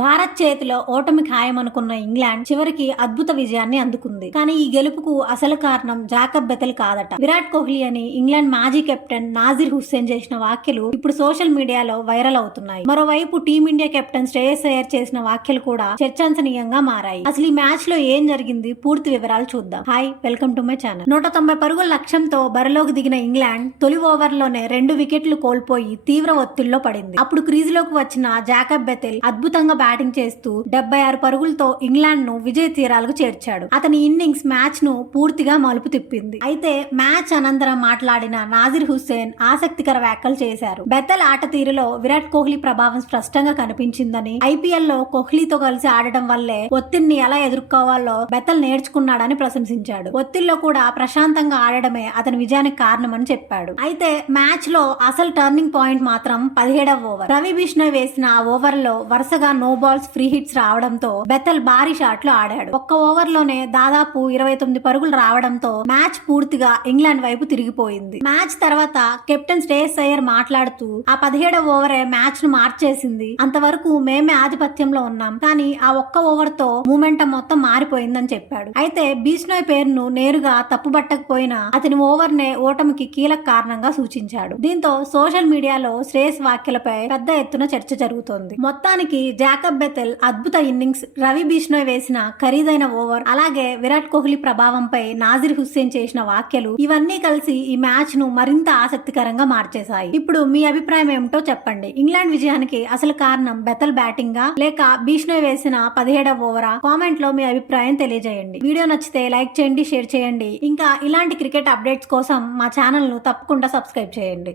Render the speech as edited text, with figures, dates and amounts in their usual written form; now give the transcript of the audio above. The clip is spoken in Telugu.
భారత్ చేతిలో ఓటమి ఖాయమనుకున్న ఇంగ్లాండ్ చివరికి అద్భుత విజయాన్ని అందుకుంది. కానీ ఈ గెలుపుకు అసలు కారణం జాకబ్ బెథెల్ కాదట. విరాట్ కోహ్లీ అని ఇంగ్లాండ్ మాజీ కెప్టెన్ నాజీర్ హుస్సేన్ చేసిన వ్యాఖ్యలు ఇప్పుడు సోషల్ మీడియాలో వైరల్ అవుతున్నాయి. మరోవైపు టీమిండియా కెప్టెన్ శ్రేయస్ అయ్యర్ చేసిన వ్యాఖ్యలు కూడా చర్చాంశనీయంగా మారాయి. అసలు ఈ మ్యాచ్ లో ఏం జరిగింది, పూర్తి వివరాలు చూద్దాం. Hi, welcome to my channel. 190 పరుగుల లక్ష్యంతో బరిలోకి దిగిన ఇంగ్లాండ్ తొలి ఓవర్లోనే 2 వికెట్లు కోల్పోయి తీవ్ర ఒత్తిడిలో పడింది. అప్పుడు క్రీజులోకి వచ్చిన జాకబ్ బెథెల్ అద్భుతంగా బ్యాటింగ్ చేస్తూ 76 పరుగులతో ఇంగ్లాండ్ ను విజయ తీరాలకు చేర్చాడు. అతని ఇన్నింగ్స్ మ్యాచ్ ను పూర్తిగా మలుపు తిప్పింది. అయితే మ్యాచ్ అనంతరం మాట్లాడిన నాజీర్ హుస్సేన్ ఆసక్తికర వ్యాఖ్యలు చేశారు. బెథెల్ ఆట తీరులో విరాట్ కోహ్లీ ప్రభావం స్పష్టంగా కనిపించిందని, ఐపీఎల్ లో కోహ్లీతో కలిసి ఆడటం వల్లే ఒత్తిడిని ఎలా ఎదుర్కోవాలో బెథెల్ నేర్చుకున్నాడని ప్రశంసించాడు. ఒత్తిడిలో కూడా ప్రశాంతంగా ఆడడమే అతని విజయానికి కారణమని చెప్పాడు. అయితే మ్యాచ్ లో అసలు టర్నింగ్ పాయింట్ మాత్రం 17వ ఓవర్. రవి బిష్ణోయ్ వేసిన ఆ ఓవర్ లో వరుసగా నో బాల్స్, ఫ్రీ హిట్స్ రావడంతో బెథెల్ భారీ షాట్లు ఆడాడు. ఒక్క ఓవర్ లోనే దాదాపు 29 పరుగులు రావడంతో మ్యాచ్ పూర్తిగా ఇంగ్లాండ్ వైపు తిరిగిపోయింది. మ్యాచ్ తర్వాత కెప్టెన్ శ్రేయస్ అయ్యర్ మాట్లాడుతూ, ఆ 17వ ఓవరే మ్యాచ్ ను మార్చేసింది. అంతవరకు మేమే ఆధిపత్యంలో ఉన్నాం, కానీ ఆ ఒక్క ఓవర్ తో మూమెంటం మొత్తం మారిపోయిందని చెప్పాడు. అయితే బిష్ణోయ్ పేరును నేరుగా తప్పుబట్టకపోయినా అతని ఓవర్ నే ఓటమికి కీలక కారణంగా సూచించాడు. దీంతో సోషల్ మీడియాలో శ్రేయస్ వ్యాఖ్యలపై పెద్ద ఎత్తున చర్చ జరుగుతోంది. మొత్తానికి జాకబ్ బెథెల్ అద్భుత ఇన్నింగ్స్, రవి బిష్ణోయ్ వేసిన ఖరీదైన ఓవర్, అలాగే విరాట్ కోహ్లీ ప్రభావంపై నాజీర్ హుస్సేన్ చేసిన వ్యాఖ్యలు, ఇవన్నీ కలిసి ఈ మ్యాచ్ ను మరింత ఆసక్తికరంగా మార్చేశాయి. ఇప్పుడు మీ అభిప్రాయం ఏమిటో చెప్పండి. ఇంగ్లాండ్ విజయానికి అసలు కారణం బెథెల్ బ్యాటింగా, లేక బిష్ణోయ్ వేసిన 17వ ఓవరా? కామెంట్ లో మీ అభిప్రాయం తెలియజేయండి. వీడియో నచ్చితే లైక్ చేయండి, షేర్ చేయండి. ఇంకా ఇలాంటి క్రికెట్ అప్డేట్స్ కోసం మా ఛానల్ ను తప్పకుండా సబ్స్క్రైబ్ చేయండి.